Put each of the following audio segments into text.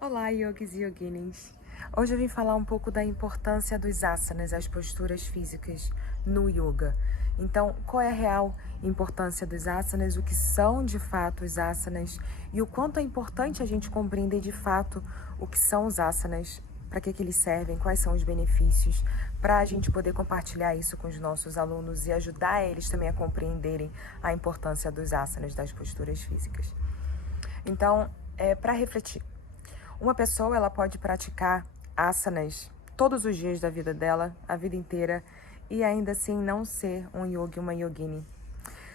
Olá, yogis e yoginis! Hoje eu vim falar um pouco da importância dos asanas, as posturas físicas no yoga. Então, qual é a real importância dos asanas, o que são de fato os asanas e o quanto é importante a gente compreender de fato o que são os asanas, para que eles servem, quais são os benefícios, para a gente poder compartilhar isso com os nossos alunos e ajudar eles também a compreenderem a importância dos asanas, das posturas físicas. Então, para refletir. Uma pessoa ela pode praticar asanas todos os dias da vida dela, a vida inteira, e ainda assim não ser um yogi, uma yogini.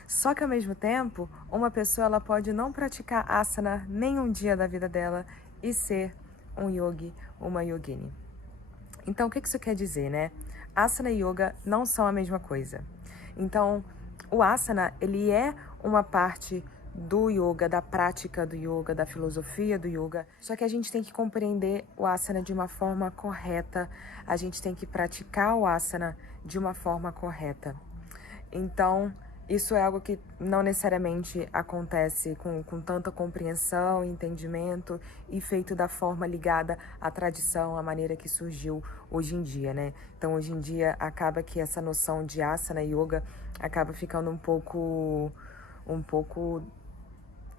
Só que ao mesmo tempo, uma pessoa ela pode não praticar asana nenhum dia da vida dela e ser um yogi, uma yogini. Então, o que isso quer dizer, né? Asana e yoga não são a mesma coisa. Então, o asana, ele é uma parte do yoga, da prática do yoga, da filosofia do yoga. Só que a gente tem que compreender o asana de uma forma correta. A gente tem que praticar o asana de uma forma correta. Então, isso é algo que não necessariamente acontece com tanta compreensão, entendimento e feito da forma ligada à tradição, à maneira que surgiu hoje em dia, né? Então, hoje em dia, acaba que essa noção de asana e yoga acaba ficando um pouco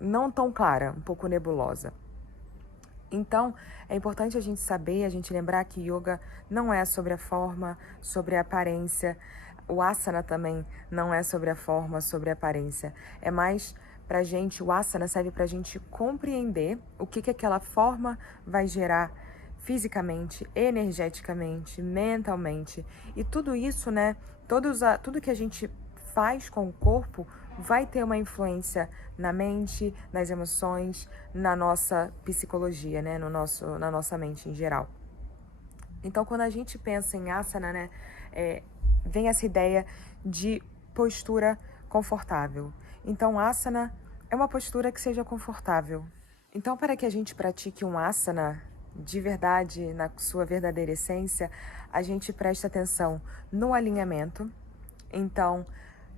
não tão clara, um pouco nebulosa. Então, é importante a gente saber, a gente lembrar que yoga não é sobre a forma, sobre a aparência. O asana também não é sobre a forma, sobre a aparência. É mais pra gente, o asana serve pra gente compreender o que aquela forma vai gerar fisicamente, energeticamente, mentalmente. E tudo isso, né, tudo que a gente faz com o corpo vai ter uma influência na mente, nas emoções, na nossa psicologia, né, na nossa mente em geral. Então, quando a gente pensa em asana, né, vem essa ideia de postura confortável. Então, asana é uma postura que seja confortável. Então, para que a gente pratique um asana de verdade, na sua verdadeira essência, a gente presta atenção no alinhamento. Então,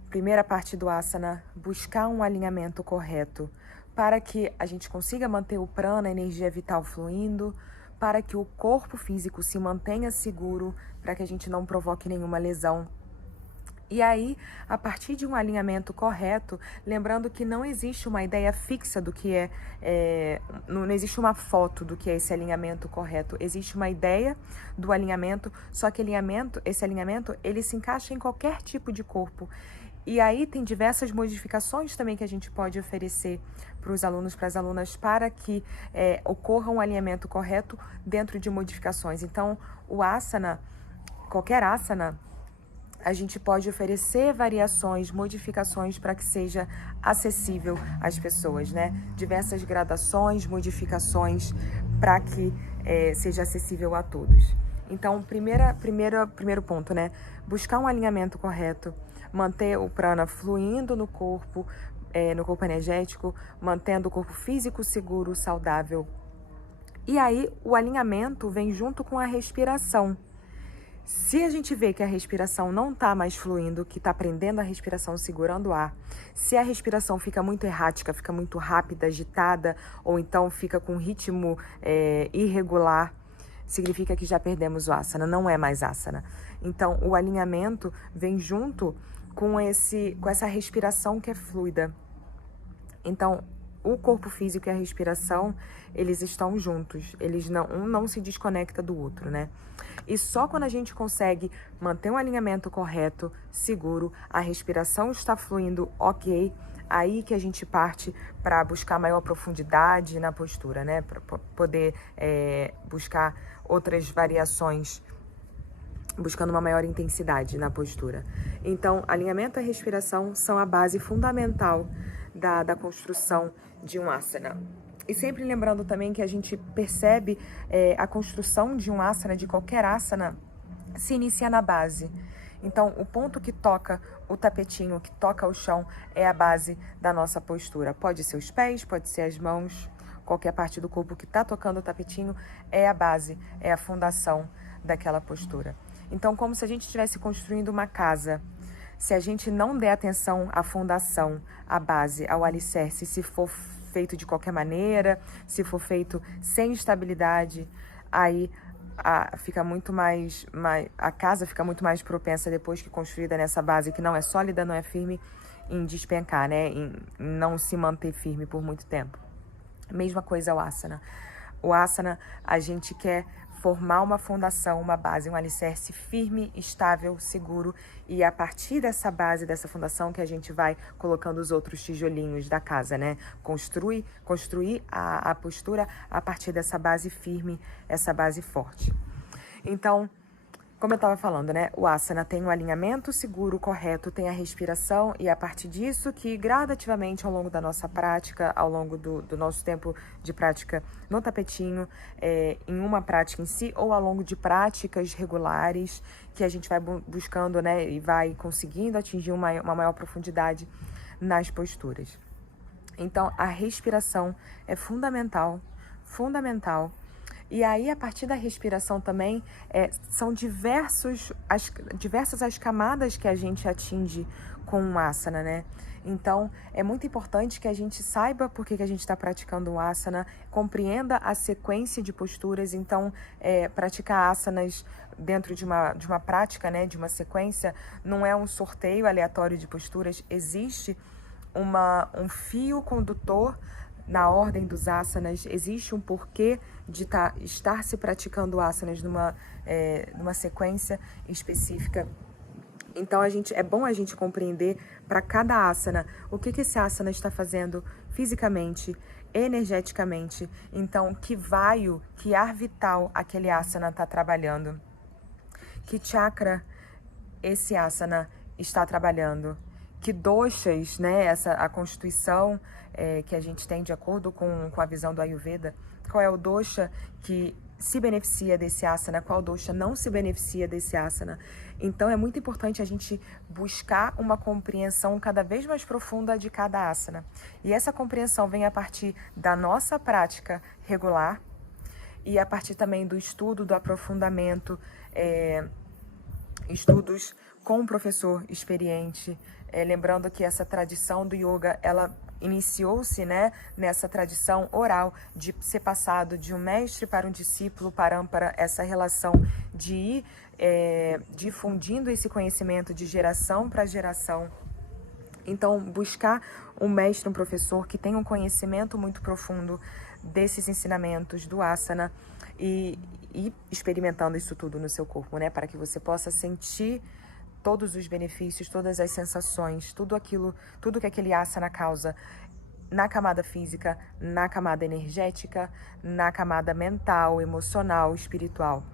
primeira parte do asana, buscar um alinhamento correto para que a gente consiga manter o prana, a energia vital fluindo, para que o corpo físico se mantenha seguro, para que a gente não provoque nenhuma lesão. E aí, a partir de um alinhamento correto, lembrando que não existe uma ideia fixa do que não existe uma foto do que é esse alinhamento correto. Existe uma ideia do alinhamento, só que esse alinhamento, ele se encaixa em qualquer tipo de corpo. E aí tem diversas modificações também que a gente pode oferecer para os alunos, para as alunas, para que ocorra um alinhamento correto dentro de modificações. Então, o asana, qualquer asana, a gente pode oferecer variações, modificações para que seja acessível às pessoas, né? Diversas gradações, modificações para que seja acessível a todos. Então, primeiro ponto, né? Buscar um alinhamento correto, manter o prana fluindo no corpo energético, mantendo o corpo físico seguro, saudável. E aí, o alinhamento vem junto com a respiração. Se a gente vê que a respiração não está mais fluindo, que está prendendo a respiração, segurando o ar, se a respiração fica muito errática, fica muito rápida, agitada, ou então fica com ritmo irregular, significa que já perdemos o asana, não é mais asana. Então, o alinhamento vem junto com essa respiração que é fluida. Então, o corpo físico e a respiração, eles estão juntos, um não se desconecta do outro, né? E só quando a gente consegue manter um alinhamento correto, seguro, a respiração está fluindo ok, aí que a gente parte para buscar maior profundidade na postura, né? Para poder buscar outras variações, buscando uma maior intensidade na postura. Então, alinhamento e respiração são a base fundamental da construção de um asana. E sempre lembrando também que a gente percebe a construção de um asana, de qualquer asana, se inicia na base. Então, o ponto que toca o tapetinho, que toca o chão, é a base da nossa postura. Pode ser os pés, pode ser as mãos, qualquer parte do corpo que está tocando o tapetinho é a base, é a fundação daquela postura. Então, como se a gente estivesse construindo uma casa. Se a gente não der atenção à fundação, à base, ao alicerce, se for feito de qualquer maneira, se for feito sem estabilidade, aí a casa fica muito mais propensa, depois que construída nessa base que não é sólida, não é firme, em despencar, né? Em não se manter firme por muito tempo. Mesma coisa o asana. O asana, a gente quer formar uma fundação, uma base, um alicerce firme, estável, seguro, e a partir dessa base, dessa fundação, que a gente vai colocando os outros tijolinhos da casa, né? Construir a postura a partir dessa base firme, essa base forte. Então, como eu estava falando, né? O asana tem um alinhamento seguro, correto, tem a respiração, e é a partir disso que gradativamente ao longo da nossa prática, ao longo do nosso tempo de prática no tapetinho, em uma prática em si, ou ao longo de práticas regulares, que a gente vai buscando, né? E vai conseguindo atingir uma maior profundidade nas posturas. Então, a respiração é fundamental, fundamental. E aí, a partir da respiração também, são diversas as camadas que a gente atinge com o asana, né? Então, é muito importante que a gente saiba por que a gente está praticando o asana, compreenda a sequência de posturas. Então, praticar asanas dentro de uma prática, né, de uma sequência, não é um sorteio aleatório de posturas, existe um fio condutor na ordem dos asanas, existe um porquê de estar se praticando asanas numa sequência específica. Então, é bom a gente compreender para cada asana o que esse asana está fazendo fisicamente, energeticamente. Então, que ar vital aquele asana está trabalhando, que chakra esse asana está trabalhando, que doshas, né, a constituição que a gente tem de acordo com a visão do Ayurveda, qual é o dosha que se beneficia desse asana, qual dosha não se beneficia desse asana. Então é muito importante a gente buscar uma compreensão cada vez mais profunda de cada asana. E essa compreensão vem a partir da nossa prática regular e a partir também do estudo, do aprofundamento, estudos com um professor experiente. Lembrando que essa tradição do yoga, ela iniciou-se, né, nessa tradição oral de ser passado de um mestre para um discípulo, parampara, essa relação de ir difundindo esse conhecimento de geração para geração. Então, buscar um mestre, um professor que tenha um conhecimento muito profundo desses ensinamentos do asana e experimentando isso tudo no seu corpo, né, para que você possa sentir todos os benefícios, todas as sensações, tudo que aquele asana causa na camada física, na camada energética, na camada mental, emocional, espiritual.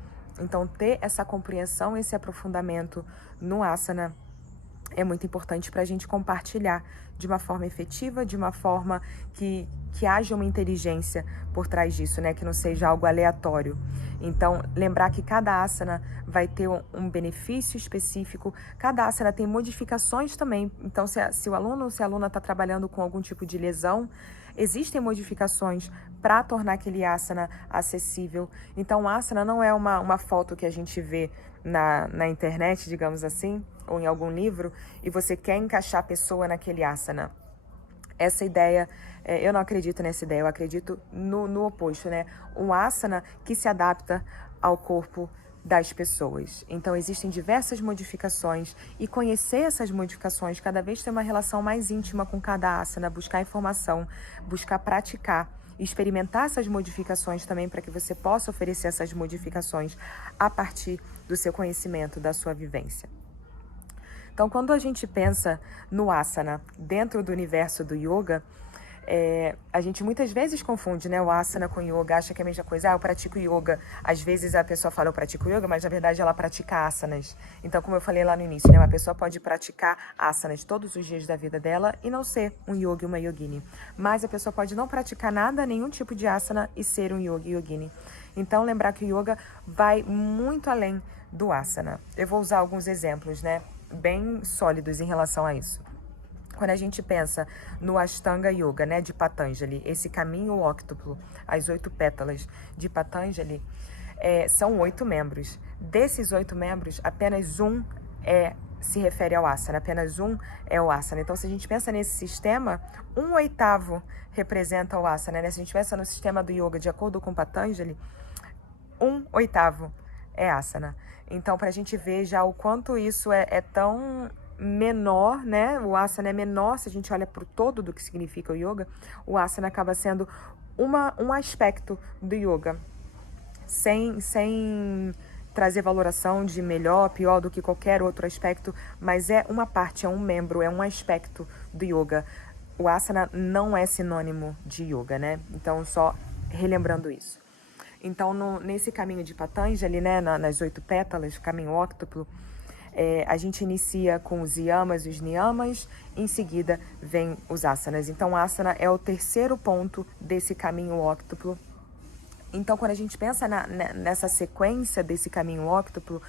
Então, ter essa compreensão, esse aprofundamento no asana é muito importante para a gente compartilhar de uma forma efetiva, de uma forma que haja uma inteligência por trás disso, né? Que não seja algo aleatório. Então, lembrar que cada asana vai ter um benefício específico, cada asana tem modificações também. Então, se o aluno ou se a aluna está trabalhando com algum tipo de lesão, existem modificações para tornar aquele asana acessível. Então, o asana não é uma foto que a gente vê na internet, digamos assim, ou em algum livro, e você quer encaixar a pessoa naquele asana. Essa ideia, eu não acredito nessa ideia, eu acredito no oposto, né? Um asana que se adapta ao corpo das pessoas. Então, existem diversas modificações e conhecer essas modificações, cada vez ter uma relação mais íntima com cada asana, buscar informação, buscar praticar, experimentar essas modificações também para que você possa oferecer essas modificações a partir do seu conhecimento, da sua vivência. Então, quando a gente pensa no asana dentro do universo do yoga, a gente muitas vezes confunde, né, o asana com yoga, acha que é a mesma coisa. Eu pratico yoga. Às vezes a pessoa fala, eu pratico yoga, mas na verdade ela pratica asanas. Então, como eu falei lá no início, né, uma pessoa pode praticar asanas todos os dias da vida dela e não ser um yogi, uma yogini. Mas a pessoa pode não praticar nada, nenhum tipo de asana e ser um yogi, yogini. Então, lembrar que o yoga vai muito além do asana. Eu vou usar alguns exemplos, né, bem sólidos em relação a isso. Quando a gente pensa no Ashtanga Yoga, né, de Patanjali, esse caminho óctuplo, as 8 pétalas de Patanjali, são 8 membros. Desses 8 membros, apenas um é se refere ao asana, apenas um é o asana. Então, se a gente pensa nesse sistema, 1/8 representa o asana, né? Se a gente pensa no sistema do yoga, de acordo com Patanjali, 1/8 é asana. Então, para a gente ver já o quanto isso é tão menor, né? O asana é menor, se a gente olha para o todo do que significa o yoga, o asana acaba sendo um aspecto do yoga, sem trazer valoração de melhor, pior do que qualquer outro aspecto, mas é uma parte, é um membro, é um aspecto do yoga. O asana não é sinônimo de yoga, né? Então, só relembrando isso. Então, nesse caminho de Patanjali, né, nas 8 pétalas, caminho óctuplo, a gente inicia com os yamas e os niyamas, em seguida vem os asanas. Então, asana é o terceiro ponto desse caminho óctuplo. Então, quando a gente pensa nessa sequência desse caminho óctuplo,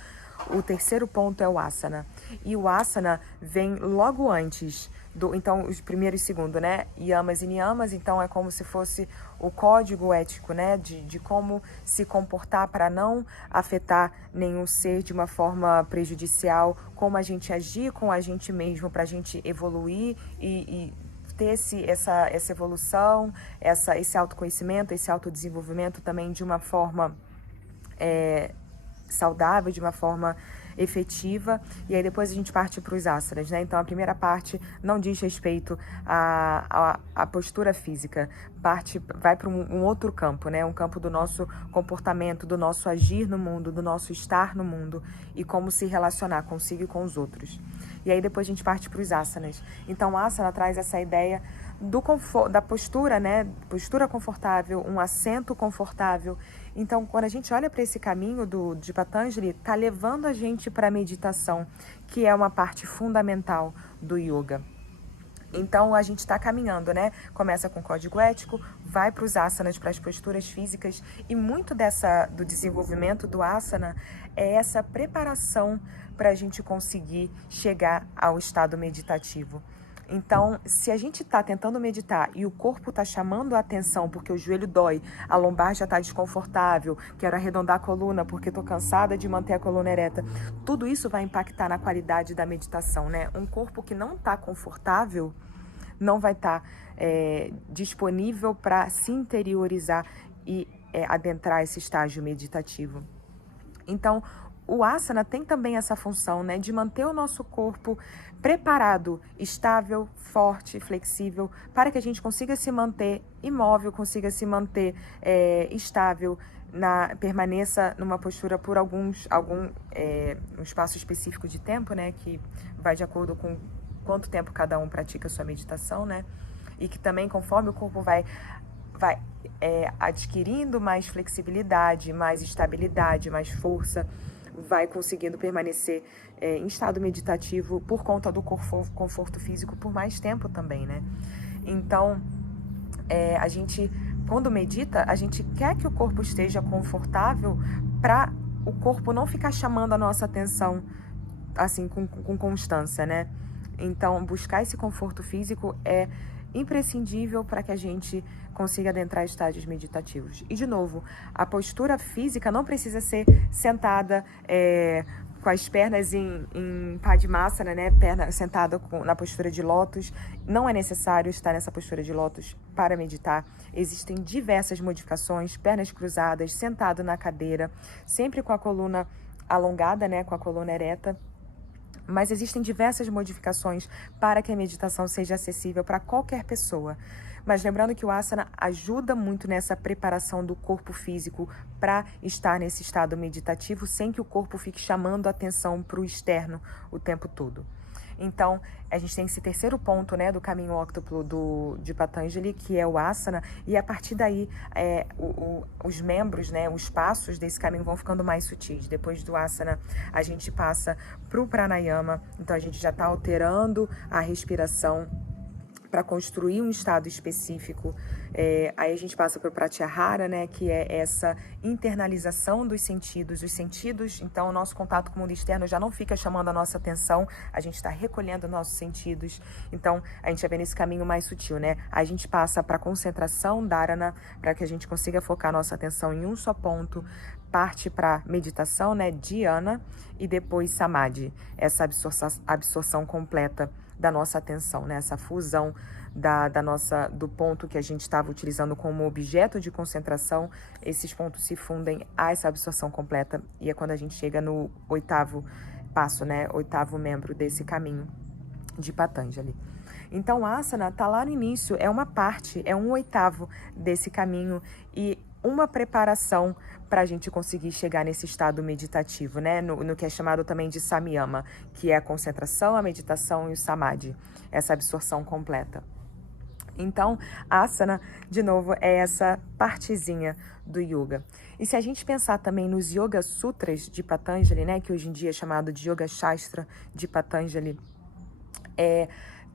o terceiro ponto é o asana. E o asana vem logo antes então, os primeiro e segundo, né? Yamas e niyamas, então é como se fosse o código ético, né? De como se comportar para não afetar nenhum ser de uma forma prejudicial, como a gente agir com a gente mesmo para a gente evoluir e ter essa evolução, esse autoconhecimento, esse autodesenvolvimento também de uma forma saudável, de uma forma efetiva. E aí depois a gente parte para os asanas, né? Então a primeira parte não diz respeito à postura física, vai para um outro campo, né? Um campo do nosso comportamento, do nosso agir no mundo, do nosso estar no mundo e como se relacionar consigo e com os outros. E aí depois a gente parte para os asanas. Então a asana traz essa ideia do conforto, da postura, né? Postura confortável, um assento confortável. Então, quando a gente olha para esse caminho de Patanjali, está levando a gente para a meditação, que é uma parte fundamental do yoga. Então, a gente está caminhando, né? Começa com o código ético, vai para os asanas, para as posturas físicas, e muito do desenvolvimento do asana é essa preparação para a gente conseguir chegar ao estado meditativo. Então, se a gente está tentando meditar e o corpo está chamando a atenção porque o joelho dói, a lombar já está desconfortável, quero arredondar a coluna porque estou cansada de manter a coluna ereta, tudo isso vai impactar na qualidade da meditação, né? Um corpo que não está confortável não vai estar disponível para se interiorizar e adentrar esse estágio meditativo. Então, o asana tem também essa função, né, de manter o nosso corpo preparado, estável, forte, flexível, para que a gente consiga se manter imóvel, consiga se manter estável, permaneça numa postura por um espaço específico de tempo, né, que vai de acordo com quanto tempo cada um pratica a sua meditação, né, e que também conforme o corpo vai adquirindo mais flexibilidade, mais estabilidade, mais força, vai conseguindo permanecer em estado meditativo por conta do conforto físico por mais tempo também, né? Então, a gente, quando medita, a gente quer que o corpo esteja confortável para o corpo não ficar chamando a nossa atenção assim com constância, né? Então, buscar esse conforto físico é imprescindível para que a gente consiga adentrar estágios meditativos. E, de novo, a postura física não precisa ser sentada com as pernas em Padmasana, né? Perna sentada na postura de lótus. Não é necessário estar nessa postura de lótus para meditar. Existem diversas modificações, pernas cruzadas, sentado na cadeira, sempre com a coluna alongada, né? Com a coluna ereta. Mas existem diversas modificações para que a meditação seja acessível para qualquer pessoa. Mas lembrando que o asana ajuda muito nessa preparação do corpo físico para estar nesse estado meditativo sem que o corpo fique chamando a atenção para o externo o tempo todo. Então, a gente tem esse terceiro ponto, né, do caminho óctuplo de Patanjali, que é o asana, e a partir daí os membros, né, os passos desse caminho vão ficando mais sutis. Depois do asana, a gente passa para o pranayama, então a gente já está alterando a respiração para construir um estado específico. Aí a gente passa para o Pratyahara, né, que é essa internalização dos sentidos. Os sentidos, então, o nosso contato com o mundo externo já não fica chamando a nossa atenção, a gente está recolhendo nossos sentidos. Então, a gente vai ver nesse caminho mais sutil, né? A gente passa para a concentração, dharana, para que a gente consiga focar nossa atenção em um só ponto, parte para meditação, né, dhyana, e depois samadhi, essa absorção completa da nossa atenção, né, essa fusão do ponto que a gente estava utilizando como objeto de concentração. Esses pontos se fundem a essa absorção completa, e é quando a gente chega no 8º passo, né, 8º membro desse caminho de Patanjali. Então, asana está lá no início, é uma parte, é um 8º desse caminho e uma preparação para a gente conseguir chegar nesse estado meditativo, né? No que é chamado também de samyama, que é a concentração, a meditação e o samadhi, essa absorção completa. Então, asana, de novo, é essa partezinha do yoga. E se a gente pensar também nos Yoga Sutras de Patanjali, né, que hoje em dia é chamado de Yoga Shastra de Patanjali,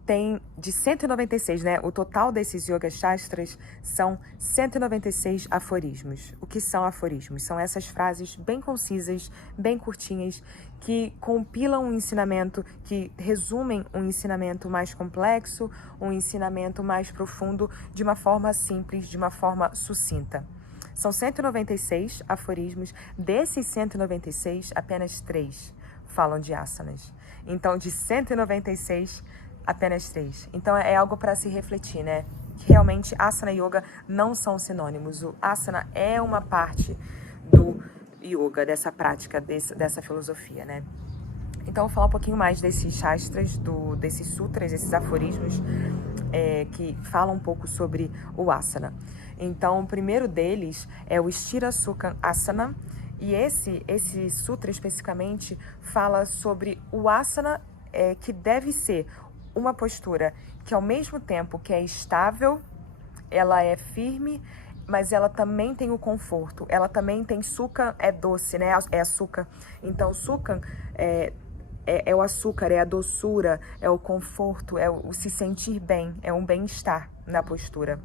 tem de 196, né? O total desses Yoga Shastras são 196 aforismos. O que são aforismos? São essas frases bem concisas, bem curtinhas, que compilam um ensinamento, que resumem um ensinamento mais complexo, um ensinamento mais profundo, de uma forma simples, de uma forma sucinta. São 196 aforismos. Desses 196, apenas 3 falam de asanas. Então, de 196, apenas 3. Então, é algo para se refletir, né? Que realmente asana e yoga não são sinônimos. O asana é uma parte do yoga, dessa prática, dessa filosofia, né? Então, eu vou falar um pouquinho mais desses shastras, desses sutras, esses aforismos que falam um pouco sobre o asana. Então, o primeiro deles é o Stira Sukha Asana, e esse sutra especificamente fala sobre o asana que deve ser uma postura que, ao mesmo tempo que é estável, ela é firme, mas ela também tem o conforto. Ela também tem sukha, é doce, né? É açúcar. Então, sukha é o açúcar, é a doçura, é o conforto, é o se sentir bem, é um bem-estar na postura.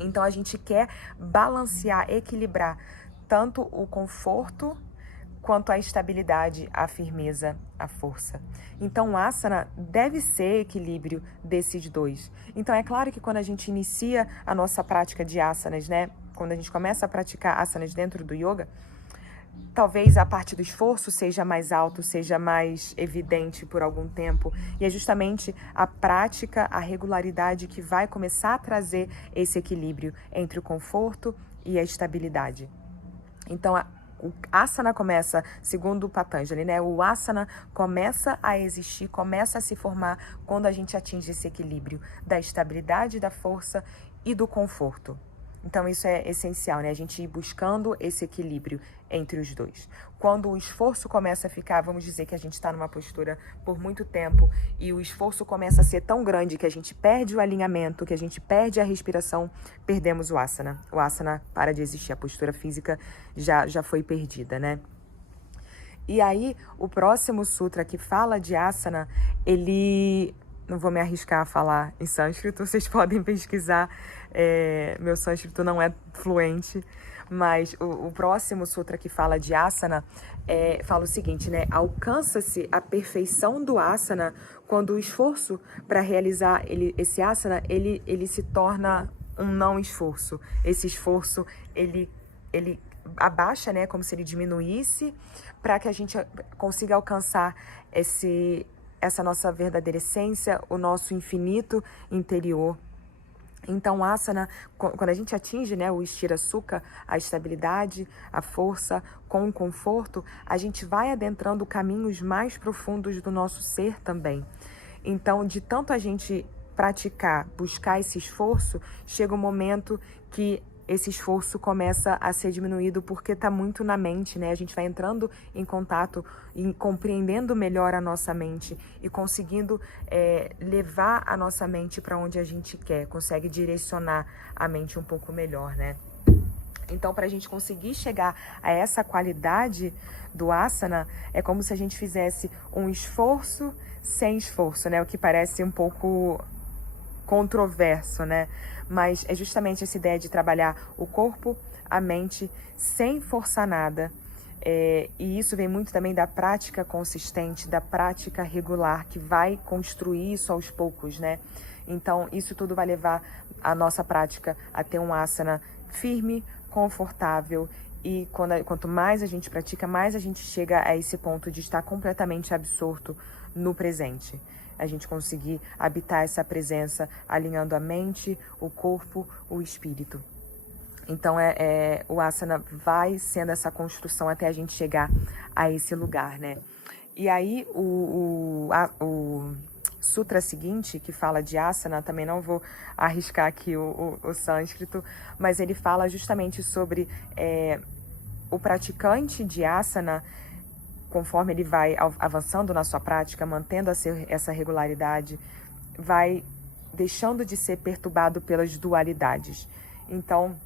Então, a gente quer balancear, equilibrar tanto o conforto quanto a estabilidade, a firmeza, a força. Então, o asana deve ser equilíbrio desses dois. Então, é claro que quando a gente inicia a nossa prática de asanas, né? Quando a gente começa a praticar asanas dentro do yoga, talvez a parte do esforço seja mais alto, seja mais evidente por algum tempo. E é justamente a prática, a regularidade que vai começar a trazer esse equilíbrio entre o conforto e a estabilidade. Então, o asana começa, segundo o Patanjali, né? O asana começa a existir, começa a se formar quando a gente atinge esse equilíbrio da estabilidade, da força e do conforto. Então, isso é essencial, né? A gente ir buscando esse equilíbrio entre os dois. Quando o esforço começa a ficar, vamos dizer que a gente está numa postura por muito tempo e o esforço começa a ser tão grande que a gente perde o alinhamento, que a gente perde a respiração, perdemos o asana. O asana para de existir, a postura física já foi perdida, né? E aí, o próximo sutra que fala de asana, ele... Não vou me arriscar a falar em sânscrito, vocês podem pesquisar, meu sânscrito não é fluente, mas o próximo sutra que fala de asana fala o seguinte, né? Alcança-se a perfeição do asana quando o esforço para realizar esse asana, ele se torna um não esforço. Esse esforço, ele abaixa, né? Como se ele diminuísse, para que a gente consiga alcançar essa nossa verdadeira essência, o nosso infinito interior. Então, asana, quando a gente atinge, né, o Stira Sukha, a estabilidade, a força, com o conforto, a gente vai adentrando caminhos mais profundos do nosso ser também. Então, de tanto a gente praticar, buscar esse esforço, chega um momento que esse esforço começa a ser diminuído porque está muito na mente, né? A gente vai entrando em contato e compreendendo melhor a nossa mente e conseguindo levar a nossa mente para onde a gente quer, consegue direcionar a mente um pouco melhor, né? Então, para a gente conseguir chegar a essa qualidade do asana, é como se a gente fizesse um esforço sem esforço, né? O que parece um pouco controverso, né? Mas é justamente essa ideia de trabalhar o corpo, a mente, sem forçar nada. E isso vem muito também da prática consistente, da prática regular, que vai construir isso aos poucos, né? Então, isso tudo vai levar a nossa prática a ter um asana firme, confortável, e quanto mais a gente pratica, mais a gente chega a esse ponto de estar completamente absorto no presente. A gente conseguir habitar essa presença, alinhando a mente, o corpo, o espírito. Então, o asana vai sendo essa construção até a gente chegar a esse lugar, né? E aí, o sutra seguinte, que fala de asana, também não vou arriscar aqui o sânscrito, mas ele fala justamente sobre o praticante de asana, conforme ele vai avançando na sua prática, mantendo essa regularidade, vai deixando de ser perturbado pelas dualidades. Então,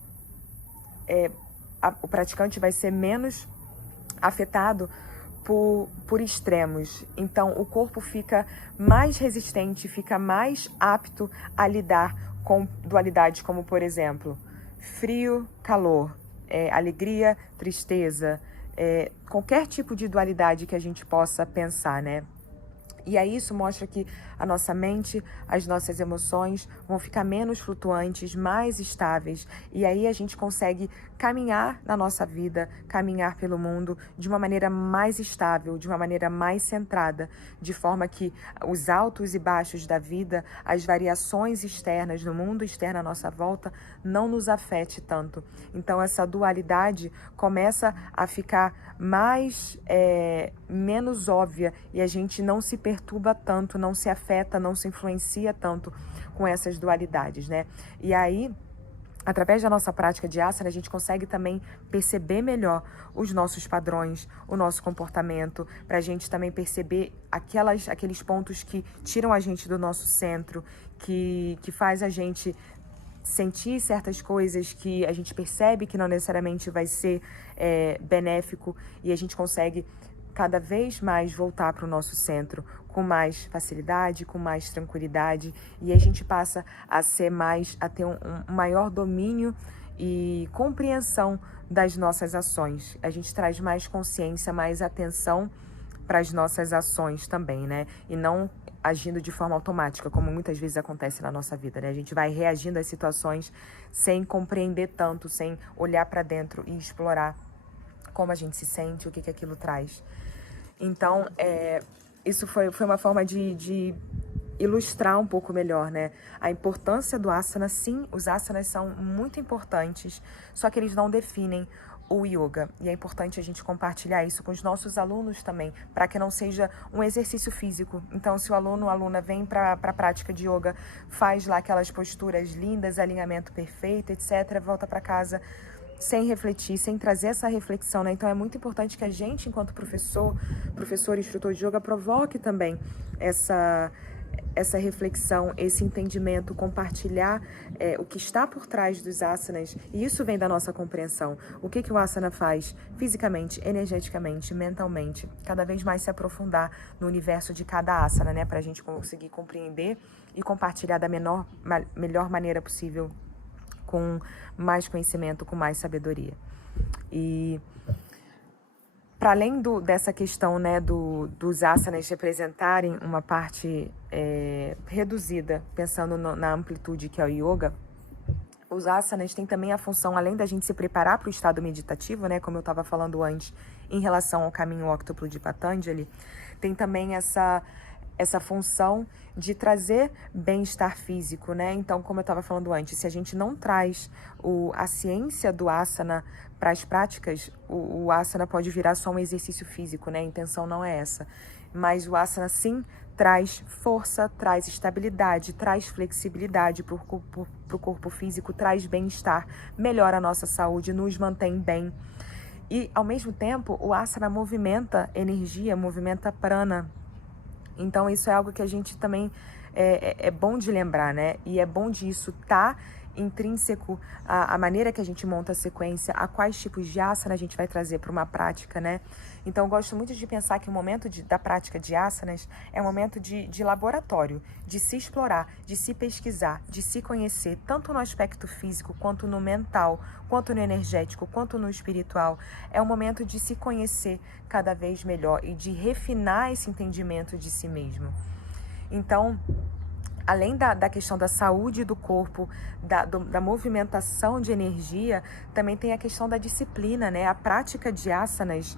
o praticante vai ser menos afetado por extremos. Então, o corpo fica mais resistente, fica mais apto a lidar com dualidades como, por exemplo, frio, calor, alegria, tristeza, qualquer tipo de dualidade que a gente possa pensar, né? E aí isso mostra que a nossa mente, as nossas emoções vão ficar menos flutuantes, mais estáveis. E aí a gente consegue caminhar na nossa vida, caminhar pelo mundo de uma maneira mais estável, de uma maneira mais centrada, de forma que os altos e baixos da vida, as variações externas no mundo externo à nossa volta, não nos afete tanto. Então essa dualidade começa a ficar menos óbvia e a gente não se perturba tanto, não se afeta, não se influencia tanto com essas dualidades, né? E aí, através da nossa prática de asana, a gente consegue também perceber melhor os nossos padrões, o nosso comportamento, para a gente também perceber aqueles pontos que tiram a gente do nosso centro, que faz a gente sentir certas coisas que a gente percebe que não necessariamente vai ser benéfico, e a gente consegue cada vez mais voltar para o nosso centro com mais facilidade, com mais tranquilidade, e a gente passa a ter um maior domínio e compreensão das nossas ações. A gente traz mais consciência, mais atenção para as nossas ações também, né? E não agindo de forma automática, como muitas vezes acontece na nossa vida, né? A gente vai reagindo às situações sem compreender tanto, sem olhar para dentro e explorar como a gente se sente, o que aquilo traz. Então, isso foi uma forma de ilustrar um pouco melhor, né? A importância do asana. Sim, os asanas são muito importantes, só que eles não definem o yoga. E é importante a gente compartilhar isso com os nossos alunos também, para que não seja um exercício físico. Então, se o aluno ou a aluna vem para a prática de yoga, faz lá aquelas posturas lindas, alinhamento perfeito, etc., volta para casa sem refletir, sem trazer essa reflexão, né? Então é muito importante que a gente, enquanto professor, instrutor de yoga, provoque também essa reflexão, esse entendimento, compartilhar o que está por trás dos asanas, e isso vem da nossa compreensão. O que o asana faz fisicamente, energeticamente, mentalmente, cada vez mais se aprofundar no universo de cada asana, né? Para a gente conseguir compreender e compartilhar da melhor maneira possível, com mais conhecimento, com mais sabedoria. E para além dessa questão, né, dos asanas representarem uma parte reduzida, pensando na amplitude que é o yoga, os asanas têm também a função, além da gente se preparar para o estado meditativo, né, como eu estava falando antes, em relação ao caminho óctuplo de Patanjali, tem também essa função de trazer bem-estar físico, né? Então, como eu estava falando antes, se a gente não traz a ciência do asana para as práticas, o asana pode virar só um exercício físico, né? A intenção não é essa. Mas o asana, sim, traz força, traz estabilidade, traz flexibilidade para o corpo físico, traz bem-estar, melhora a nossa saúde, nos mantém bem. E, ao mesmo tempo, o asana movimenta energia, movimenta prana. Então, isso é algo que a gente também é bom de lembrar, né? E é bom disso estar intrínseco à maneira que a gente monta a sequência, a quais tipos de asana a gente vai trazer para uma prática, né? Então, eu gosto muito de pensar que o momento da prática de asanas é um momento de laboratório, de se explorar, de se pesquisar, de se conhecer, tanto no aspecto físico, quanto no mental, quanto no energético, quanto no espiritual. É um momento de se conhecer cada vez melhor e de refinar esse entendimento de si mesmo. Então, além da questão da saúde do corpo, da movimentação de energia, também tem a questão da disciplina, né? A prática de asanas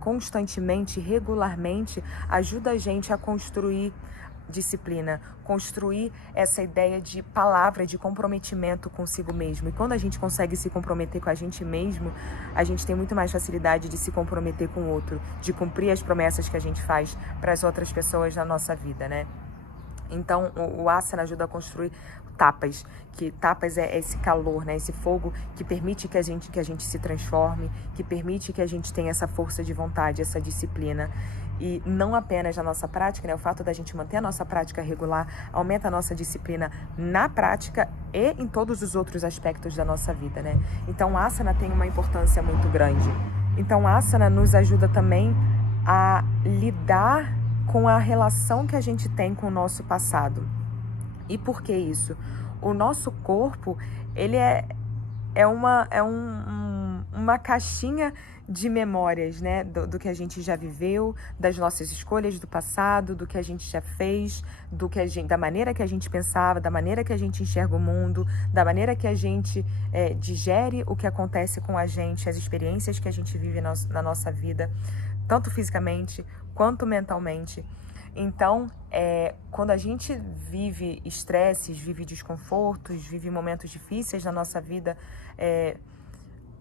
constantemente, regularmente, ajuda a gente a construir disciplina, construir essa ideia de palavra, de comprometimento consigo mesmo. E quando a gente consegue se comprometer com a gente mesmo, a gente tem muito mais facilidade de se comprometer com o outro, de cumprir as promessas que a gente faz para as outras pessoas na nossa vida, né? Então, o asana ajuda a construir tapas, que tapas é esse calor, né? Esse fogo que permite que a gente se transforme, que permite que a gente tenha essa força de vontade, essa disciplina. E não apenas na nossa prática, né? O fato da gente manter a nossa prática regular aumenta a nossa disciplina na prática e em todos os outros aspectos da nossa vida, né? Então, o asana tem uma importância muito grande. Então, o asana nos ajuda também a lidar com a relação que a gente tem com o nosso passado. E por que isso? O nosso corpo, ele é uma caixinha de memórias, né? Do que a gente já viveu, das nossas escolhas do passado, do que a gente já fez, da maneira que a gente pensava, da maneira que a gente enxerga o mundo, da maneira que a gente digere o que acontece com a gente, as experiências que a gente vive na nossa vida, tanto fisicamente quanto mentalmente. Então, quando a gente vive estresses, vive desconfortos, vive momentos difíceis na nossa vida,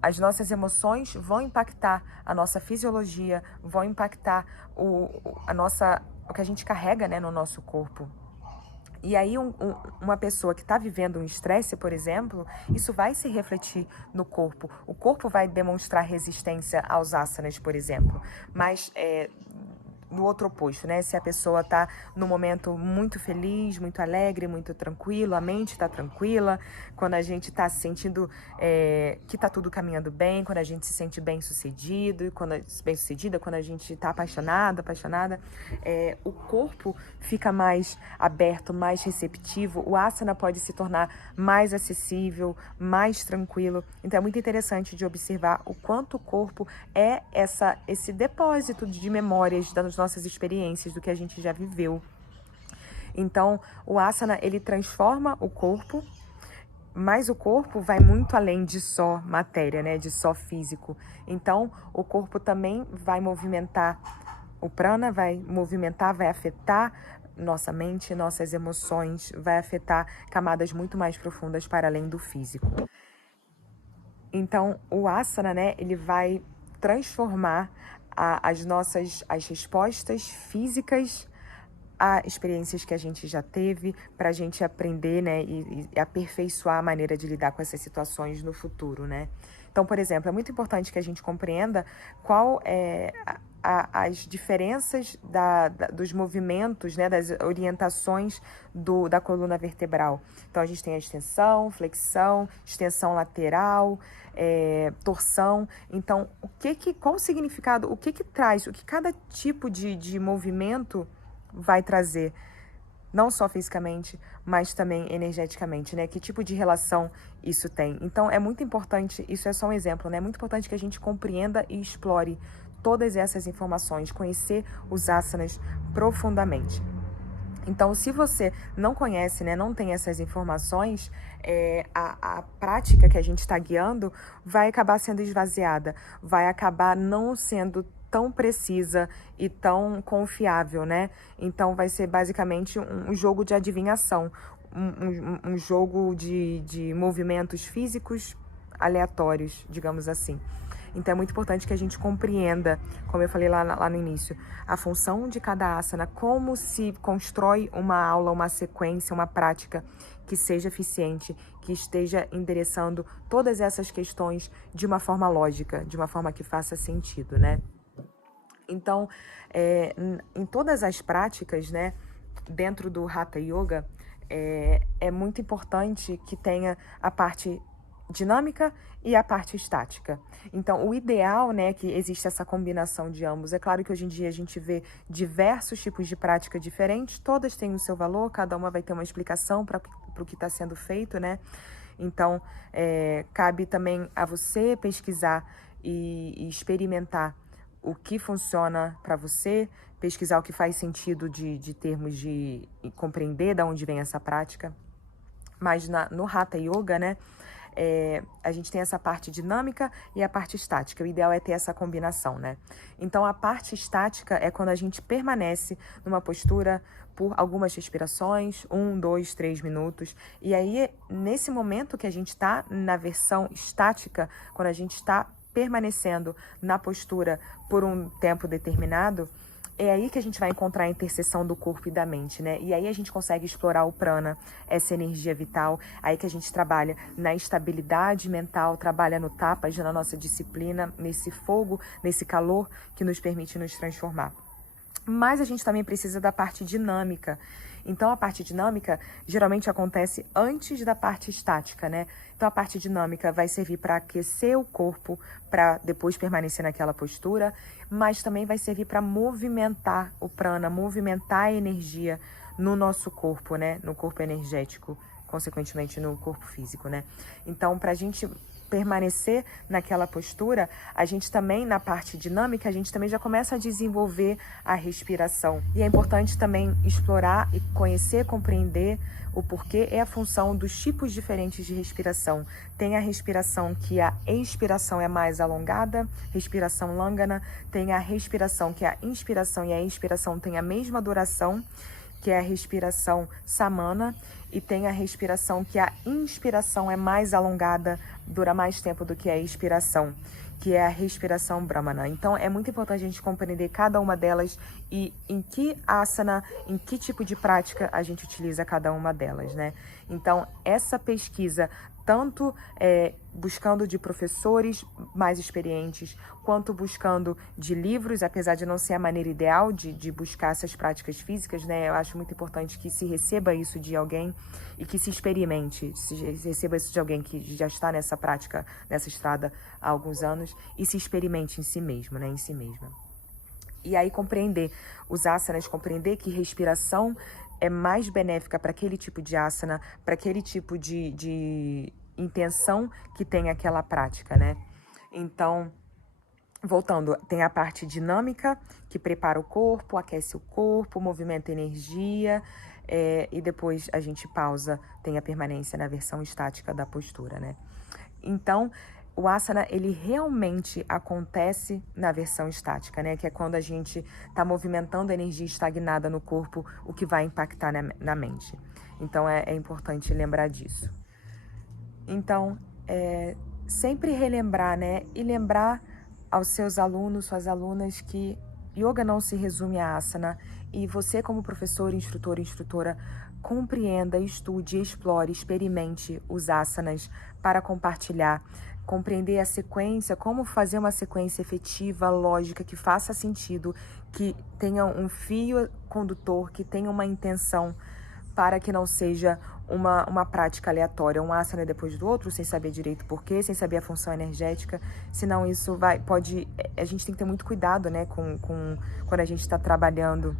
as nossas emoções vão impactar a nossa fisiologia, vão impactar o que a gente carrega, né, no nosso corpo. E aí, uma pessoa que está vivendo um estresse, por exemplo, isso vai se refletir no corpo. O corpo vai demonstrar resistência aos asanas, por exemplo. Mas no outro oposto, né? Se a pessoa está num momento muito feliz, muito alegre, muito tranquilo, a mente está tranquila, quando a gente está se sentindo que está tudo caminhando bem, quando a gente se sente bem-sucedida, quando a gente está apaixonada, o corpo fica mais aberto, mais receptivo, o asana pode se tornar mais acessível, mais tranquilo. Então é muito interessante de observar o quanto o corpo é esse depósito de memórias das nossas experiências, do que a gente já viveu. Então, o asana, ele transforma o corpo, mas o corpo vai muito além de só matéria, né? De só físico. Então, o corpo também vai movimentar, o prana vai movimentar, vai afetar nossa mente, nossas emoções, vai afetar camadas muito mais profundas para além do físico. Então, o asana, né? Ele vai transformar as respostas físicas a experiências que a gente já teve, para a gente aprender, né, e aperfeiçoar a maneira de lidar com essas situações no futuro, né? Então, por exemplo, é muito importante que a gente compreenda qual é as diferenças dos movimentos, né, das orientações da coluna vertebral. Então, a gente tem a extensão, flexão, extensão lateral, torção. Então, qual o significado, o que traz, o que cada tipo de movimento vai trazer, não só fisicamente, mas também energeticamente, né? Que tipo de relação isso tem. Então, é muito importante, isso é só um exemplo, né? É muito importante que a gente compreenda e explore todas essas informações, conhecer os asanas profundamente. Então, se você não conhece, né, não tem essas informações, a prática que a gente está guiando vai acabar sendo esvaziada, vai acabar não sendo tão precisa e tão confiável, né? Então, vai ser basicamente um jogo de adivinhação, um jogo de movimentos físicos aleatórios, digamos assim. Então, é muito importante que a gente compreenda, como eu falei lá no início, a função de cada asana, como se constrói uma aula, uma sequência, uma prática que seja eficiente, que esteja endereçando todas essas questões de uma forma lógica, de uma forma que faça sentido, né? Então, em todas as práticas, né, dentro do Hatha Yoga, é muito importante que tenha a parte dinâmica e a parte estática. Então, o ideal, né, é que existe essa combinação de ambos. É claro que hoje em dia a gente vê diversos tipos de prática diferentes, todas têm o seu valor, cada uma vai ter uma explicação para o que está sendo feito, né? Então, cabe também a você pesquisar e experimentar o que funciona para você, pesquisar o que faz sentido de termos de compreender de onde vem essa prática. Mas no Hatha Yoga, né, a gente tem essa parte dinâmica e a parte estática. O ideal é ter essa combinação, né? Então, a parte estática é quando a gente permanece numa postura por algumas respirações, 1, 2, 3 minutos. E aí, nesse momento que a gente está na versão estática, quando a gente está permanecendo na postura por um tempo determinado, é aí que a gente vai encontrar a interseção do corpo e da mente, né? E aí a gente consegue explorar o prana, essa energia vital, aí que a gente trabalha na estabilidade mental, trabalha no tapas, na nossa disciplina, nesse fogo, nesse calor que nos permite nos transformar. Mas a gente também precisa da parte dinâmica. Então, a parte dinâmica geralmente acontece antes da parte estática, né? Então, a parte dinâmica vai servir para aquecer o corpo, para depois permanecer naquela postura, mas também vai servir para movimentar o prana, movimentar a energia no nosso corpo, né? No corpo energético, consequentemente no corpo físico, né? Então, para a gente permanecer naquela postura, a gente também, na parte dinâmica, a gente também já começa a desenvolver a respiração. E é importante também explorar e conhecer, compreender o porquê e a função dos tipos diferentes de respiração. Tem a respiração que a expiração é mais alongada, respiração lângana, tem a respiração que a inspiração e a expiração têm a mesma duração, que é a respiração samana, e tem a respiração que a inspiração é mais alongada, dura mais tempo do que a expiração, que é a respiração brahmana. Então, é muito importante a gente compreender cada uma delas e em que asana, em que tipo de prática a gente utiliza cada uma delas, né? Então, essa pesquisa, tanto buscando de professores mais experientes, quanto buscando de livros, apesar de não ser a maneira ideal de buscar essas práticas físicas, né? Eu acho muito importante que se receba isso de alguém e que se experimente, se receba isso de alguém que já está nessa prática, nessa estrada há alguns anos, e se experimente em si mesmo, né? Em si mesma. E aí compreender os asanas, compreender que respiração é mais benéfica para aquele tipo de asana, para aquele tipo de intenção que tem aquela prática, né? Então, voltando, tem a parte dinâmica, que prepara o corpo, aquece o corpo, movimenta energia, e depois a gente pausa, tem a permanência na versão estática da postura, né? Então, o asana, ele realmente acontece na versão estática, né? Que é quando a gente está movimentando a energia estagnada no corpo, o que vai impactar na mente. Então, é importante lembrar disso. Então, sempre relembrar, né? E lembrar aos seus alunos, suas alunas, que yoga não se resume a asana. E você, como professor, instrutor, instrutora, compreenda, estude, explore, experimente os asanas para compartilhar, compreender a sequência, como fazer uma sequência efetiva, lógica, que faça sentido, que tenha um fio condutor, que tenha uma intenção, para que não seja uma prática aleatória, um asana depois do outro, sem saber direito porquê, sem saber a função energética, senão isso pode... A gente tem que ter muito cuidado, né, quando a gente está trabalhando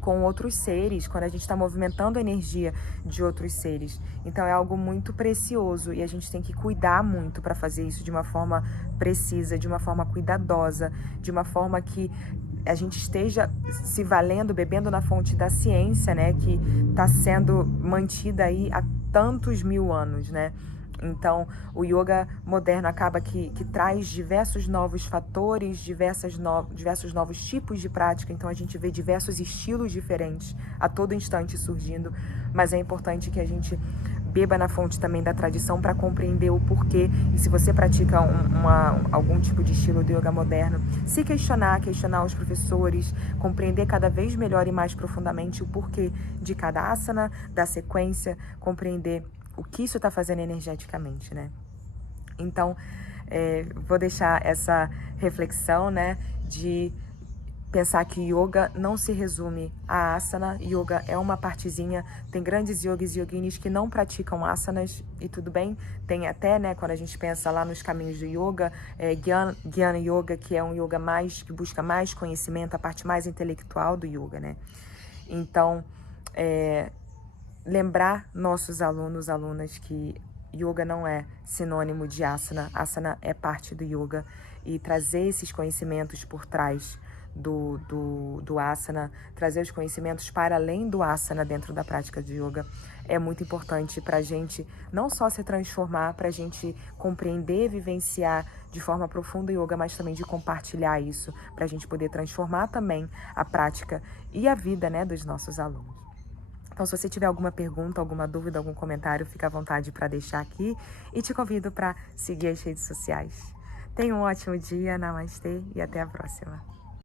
com outros seres, quando a gente está movimentando a energia de outros seres. Então é algo muito precioso e a gente tem que cuidar muito para fazer isso de uma forma precisa, de uma forma cuidadosa, de uma forma que a gente esteja se valendo, bebendo na fonte da ciência, né, que está sendo mantida aí há tantos mil anos, né? Então, o yoga moderno acaba que traz diversos novos fatores, diversos novos tipos de prática. Então, a gente vê diversos estilos diferentes a todo instante surgindo. Mas é importante que a gente beba na fonte também da tradição para compreender o porquê. E se você pratica algum tipo de estilo do yoga moderno, se questionar os professores, compreender cada vez melhor e mais profundamente o porquê de cada asana, da sequência, compreender o que isso está fazendo energeticamente, né? Então, vou deixar essa reflexão, né, de pensar que yoga não se resume a asana. Yoga é uma partezinha. Tem grandes yogis e yoginis que não praticam asanas, e tudo bem. Tem até, né, quando a gente pensa lá nos caminhos do yoga, Jnana Yoga, que é um yoga que busca mais conhecimento, a parte mais intelectual do yoga, né? Então, lembrar nossos alunos, alunas, que yoga não é sinônimo de asana. Asana é parte do yoga, e trazer esses conhecimentos por trás do asana, trazer os conhecimentos para além do asana dentro da prática de yoga é muito importante para a gente não só se transformar, para a gente compreender, vivenciar de forma profunda o yoga, mas também de compartilhar isso, para a gente poder transformar também a prática e a vida, né, dos nossos alunos. Então, se você tiver alguma pergunta, alguma dúvida, algum comentário, fica à vontade para deixar aqui, e te convido para seguir as redes sociais. Tenha um ótimo dia, namastê, e até a próxima.